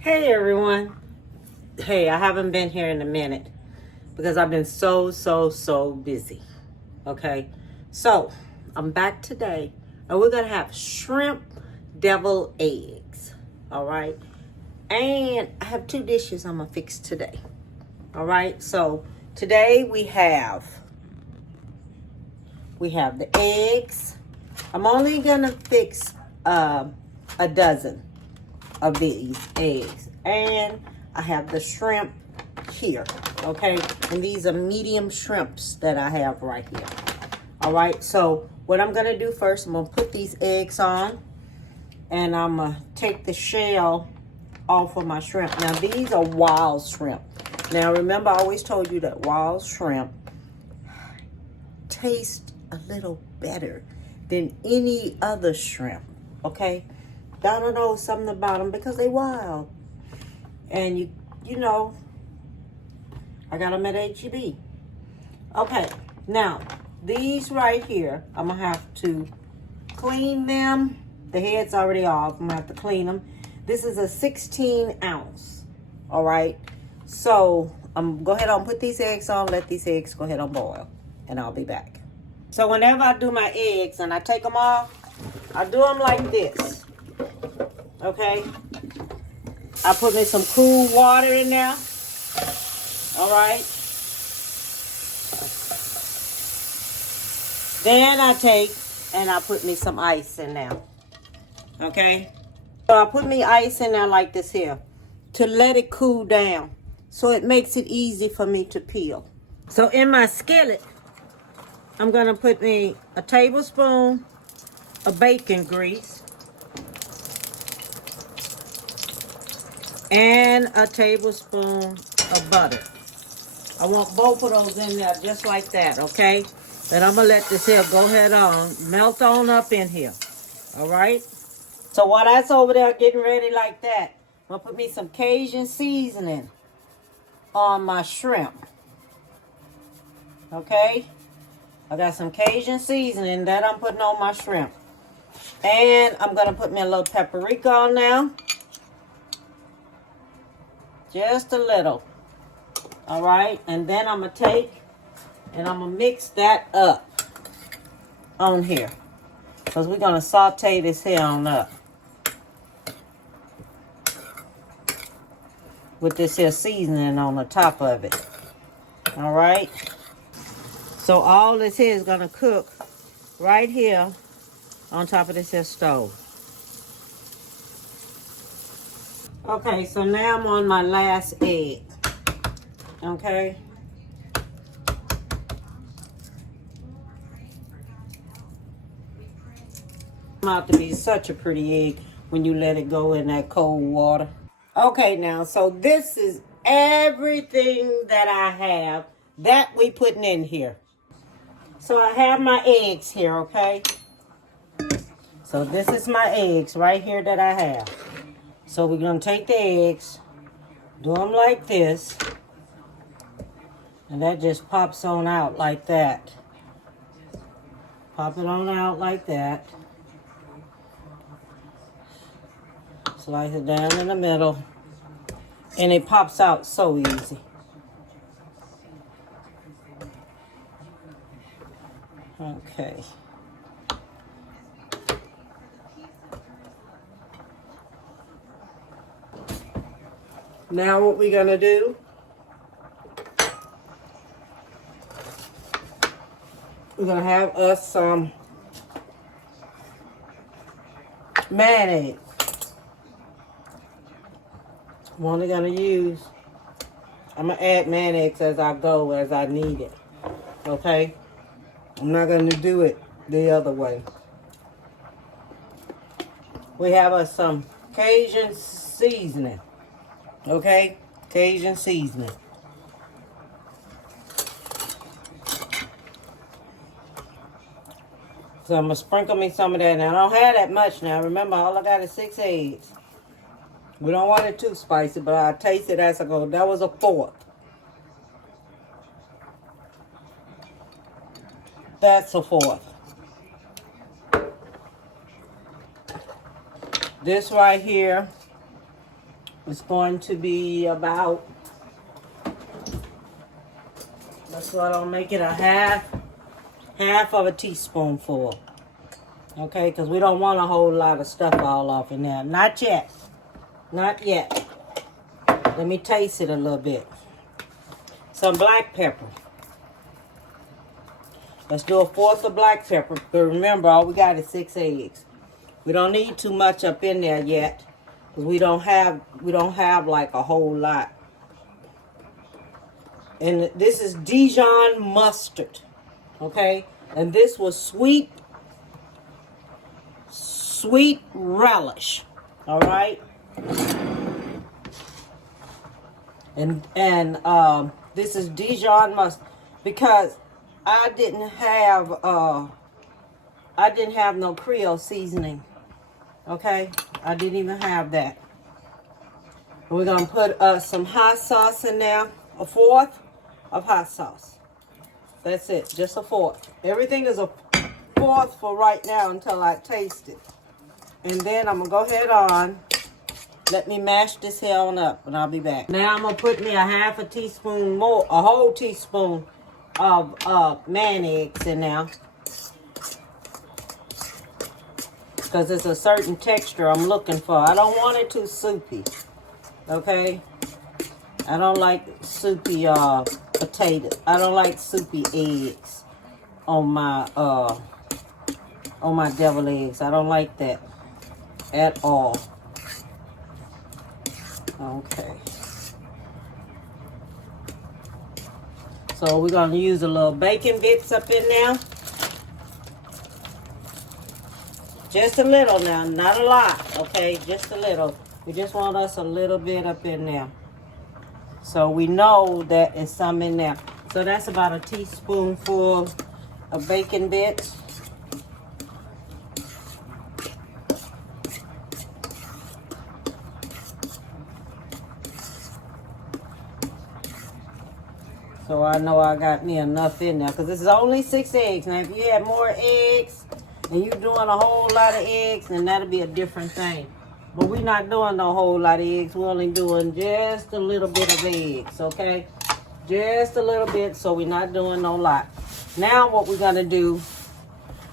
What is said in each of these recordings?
Hey everyone. Hey, I haven't been here in a minute because I've been so busy. Okay. So, I'm back today and we're going to have shrimp deviled eggs. All right. And I have two dishes I'm going to fix today. All right. So, today we have the eggs. I'm only going to fix a dozen of these eggs, and I have the shrimp here. Okay, and these are medium shrimps that I have right here. All right, so what I'm gonna do first, I'm gonna put these eggs on, and I'm gonna take the shell off of my shrimp. Now these are wild shrimp. Now remember, I always told you that wild shrimp taste a little better than any other shrimp. Okay, I don't know, something about them because they wild. And you know, I got them at HEB. Okay, now these right here, I'm gonna have to clean them. The head's already off. I'm gonna have to clean them. This is a 16 ounce. All right, so I'm go ahead and put these eggs on. Let these eggs go ahead and boil, and I'll be back. So whenever I do my eggs and I take them off, I do them like this. Okay, I put me some cool water in there. All right. Then I take and I put me some ice in there. Okay. So I put me ice in there like this here to let it cool down, so it makes it easy for me to peel. So in my skillet, I'm gonna put me a tablespoon of bacon grease and a tablespoon of butter. I want both of those in there just like that, okay? Then I'm gonna let this here go ahead on, melt on up in here, all right? So while that's over there getting ready like that, I'm gonna put me some Cajun seasoning on my shrimp, okay? I got some Cajun seasoning that I'm putting on my shrimp. And I'm gonna put me a little paprika on now. Just a little. All right, and then I'm gonna take and I'm gonna mix that up on here, because we're gonna saute this here on up with this here seasoning on the top of it. All right, so all this here is gonna cook right here on top of this here stove. Okay, so now I'm on my last egg. Okay. Out to be such a pretty egg when you let it go in that cold water. Okay, now, so this is everything that I have that we putting in here. So I have my eggs here, okay? So this is my eggs right here that I have. So we're gonna take the eggs, do them like this, and that just pops on out like that. Pop it on out like that. Slice it down in the middle. And it pops out so easy. Okay. Now what we're gonna do, we're gonna have us some mayonnaise. I'm only gonna use, I'm gonna add mayonnaise as I go, as I need it. Okay? I'm not gonna do it the other way. We have us some Cajun seasoning. Okay? Cajun seasoning. So I'm gonna sprinkle me some of that. Now I don't have that much now. Remember, all I got is 6 eggs. We don't want it too spicy, but I'll taste it as I go. That was a 4th. That's a 4th. This right here It's going to be about, that's why I don't make it a half of a teaspoonful. Okay, because we don't want a whole lot of stuff all off in there. Not yet. Not yet. Let me taste it a little bit. Some black pepper. Let's do 1/4 of black pepper. But remember, all we got is 6 eggs. We don't need too much up in there yet, because we don't have like a whole lot. And this is Dijon mustard. Okay? And this was sweet relish. All right? And this is Dijon mustard, because I didn't have no Creole seasoning. Okay? I didn't even have that. We're going to put some hot sauce in there. 1/4 of hot sauce. That's it. Just 1/4. Everything is 1/4 for right now until I taste it. And then I'm going to go ahead on. Let me mash this here on up, and I'll be back. Now I'm going to put me a half a teaspoon more, a whole teaspoon of mayonnaise in there. Because it's a certain texture I'm looking for. I don't want it too soupy. Okay? I don't like soupy potatoes. I don't like soupy eggs on my deviled eggs. I don't like that at all. Okay. So we're going to use a little bacon bits up in there. Just a little now, not a lot, okay? Just a little. We just want us a little bit up in there. So we know that it's some in there. So that's about a teaspoonful of bacon bits. So I know I got me enough in there, because this is only 6 eggs. Now, if you had more eggs and you're doing a whole lot of eggs, then that'll be a different thing. But we're not doing no whole lot of eggs. We're only doing just a little bit of eggs, okay? Just a little bit, so we're not doing no lot. Now what we're going to do,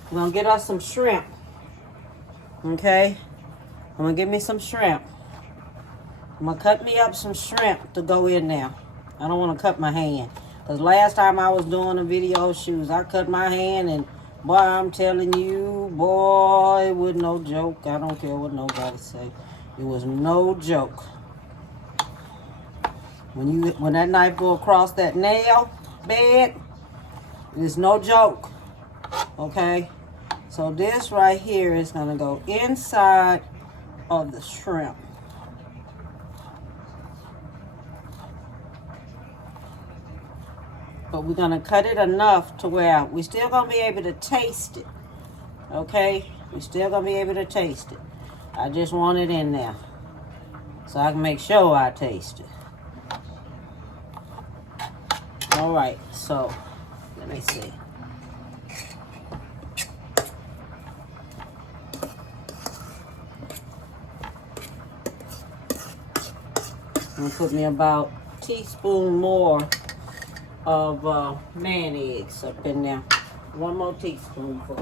we're going to get us some shrimp, okay? I'm going to get me some shrimp. I'm going to cut me up some shrimp to go in there. I don't want to cut my hand. Because last time I was doing a video shoes, I cut my hand, and boy, I'm telling you, boy, it was no joke. I don't care what nobody say. It was no joke. When that knife go across that nail bed, it's no joke. Okay? So this right here is going to go inside of the shrimp. But we're going to cut it enough to where we're still going to be able to taste it. Okay? We're still going to be able to taste it. I just want it in there, so I can make sure I taste it. Alright, so let me see. I'm going to put me about a teaspoon more of mayonnaise up in there. One more teaspoonful.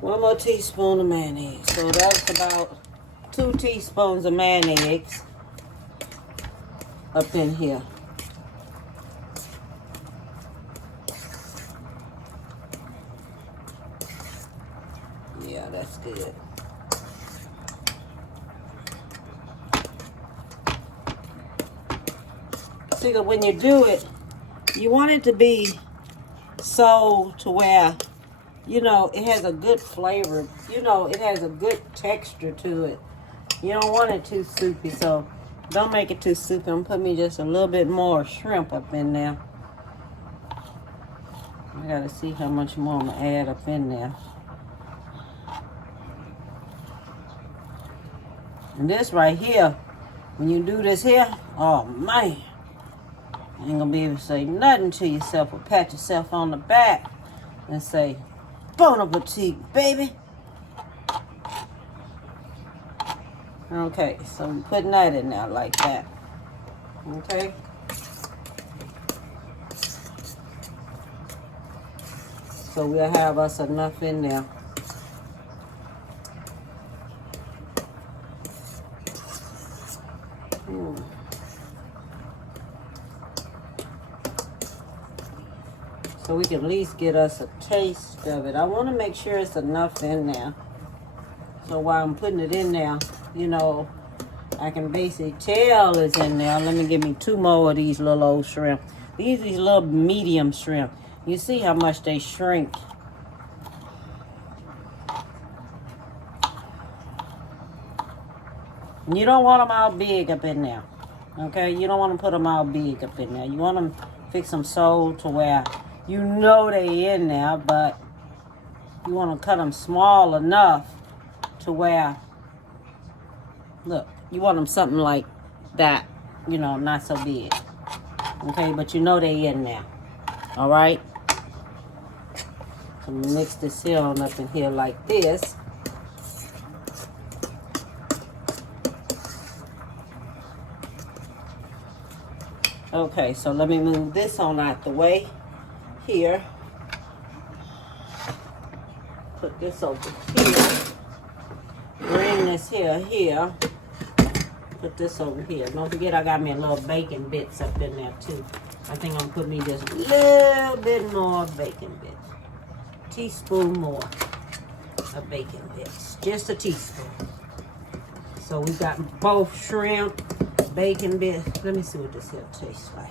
One more teaspoon of mayonnaise. So that's about 2 teaspoons of mayonnaise up in here. Yeah, that's good. See, that when you do it, you want it to be so to where, you know, it has a good flavor. You know, it has a good texture to it. You don't want it too soupy, so don't make it too soupy. I'm putting me just a little bit more shrimp up in there. I gotta see how much more I'm gonna add up in there. And this right here, when you do this here, oh man, you ain't gonna be able to say nothing to yourself or pat yourself on the back and say, Bon appetit, baby. Okay, so I'm putting that in there like that. Okay. So we'll have us enough in there. So we can at least get us a taste of it. I want to make sure it's enough in there. So while I'm putting it in there, you know, I can basically tell it's in there. Let me give me 2 more of these little old shrimp. These little medium shrimp. You see how much they shrink. You don't want them all big up in there. Okay? You don't want to put them all big up in there. You want them fix them so to where you know they in there, but you want to cut them small enough to where, look, you want them something like that, you know, not so big. Okay, but you know they in there. All right? So mix this here on up in here like this. Okay, so let me move this on out the way here. Put this over here. Bring this here. Put this over here. Don't forget I got me a little bacon bits up in there too. I think I'm putting me just a little bit more bacon bits. Teaspoon more of bacon bits. Just a teaspoon. So we got both shrimp, bacon bits. Let me see what this here tastes like.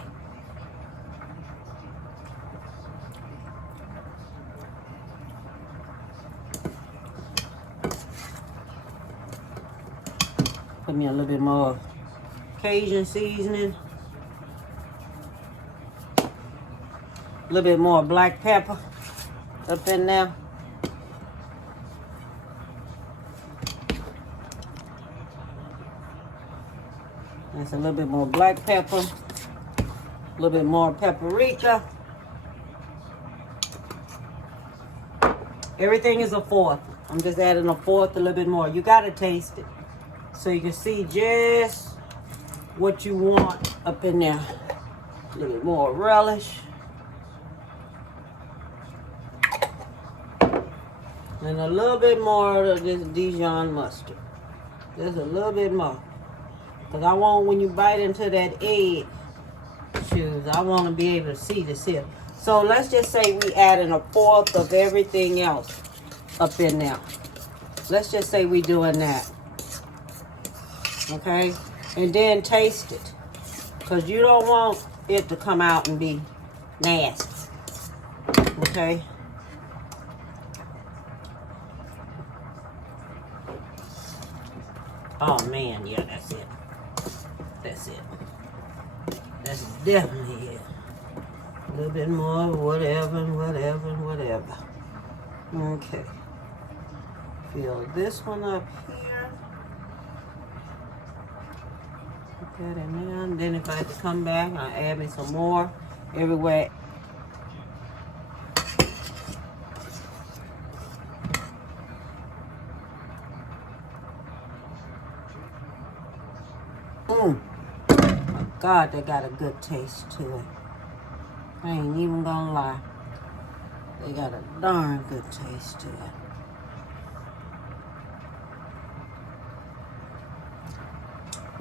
Put me a little bit more Cajun seasoning. A little bit more black pepper up in there. That's a little bit more black pepper. A little bit more paprika. Everything is a 1/4. I'm just adding a 1/4, a little bit more. You gotta taste it so you can see just what you want up in there. A little bit more relish. And a little bit more of this Dijon mustard. Just a little bit more. Because I want, when you bite into that egg, I want to be able to see this here. So let's just say we adding a 1/4 of everything else up in there. Let's just say we doing that. Okay? And then taste it. Because you don't want it to come out and be nasty. Okay? Oh man, yeah, that's it. That's it. That's definitely it. A little bit more, whatever. Okay. Fill this one up here. Put that in there. And then if I have to come back, I'll add me some more everywhere. My God, they got a good taste to it. I ain't even gonna lie. They got a darn good taste to it.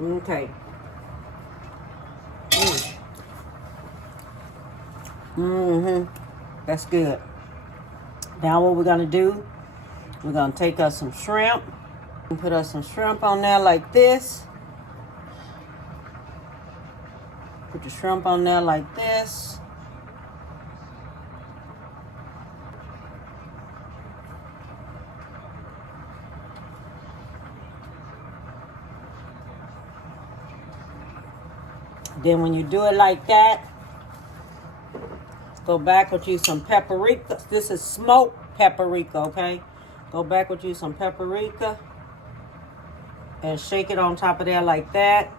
Okay. That's good. Now what we're gonna do, we're gonna take us some shrimp and put us some shrimp on there like this. Put the shrimp on there like this. Then when you do it like that, go back with you some paprika. This is smoked paprika, okay? Go back with you some paprika and shake it on top of there like that.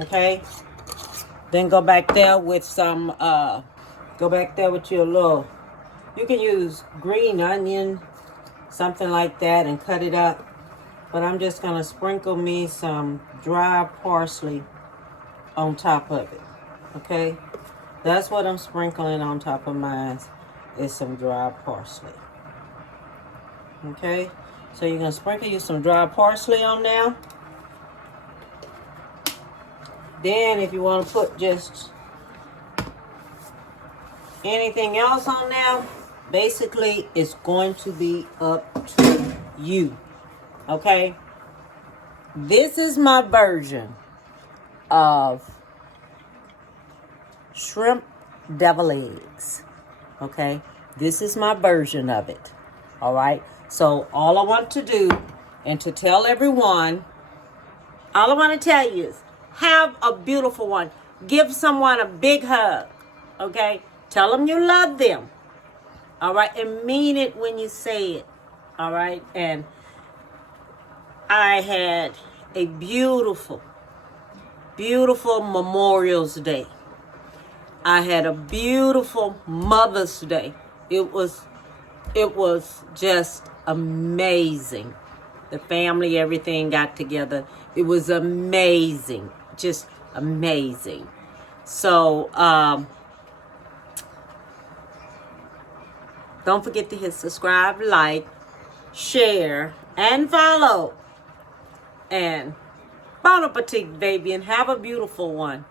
Okay? Then go back there with some, go back there with your you can use green onion, something like that, and cut it up. But I'm just going to sprinkle me some dry parsley on top of it. Okay? That's what I'm sprinkling on top of mine, is some dry parsley. Okay? So you're going to sprinkle you some dry parsley on there. Then if you want to put just anything else on there, basically it's going to be up to you. Okay? This is my version of shrimp devil eggs. Okay? This is my version of it. All right? So all I want to do, and to tell everyone, all I want to tell you is, have a beautiful one. Give someone a big hug. Okay? Tell them you love them. All right? And mean it when you say it. All right? And I had a beautiful, beautiful Memorial's Day. I had a beautiful Mother's Day. It was just amazing. The family, everything got together. It was amazing. Just amazing. So, don't forget to hit subscribe, like, share, and follow. And bon appetit, baby, and have a beautiful one.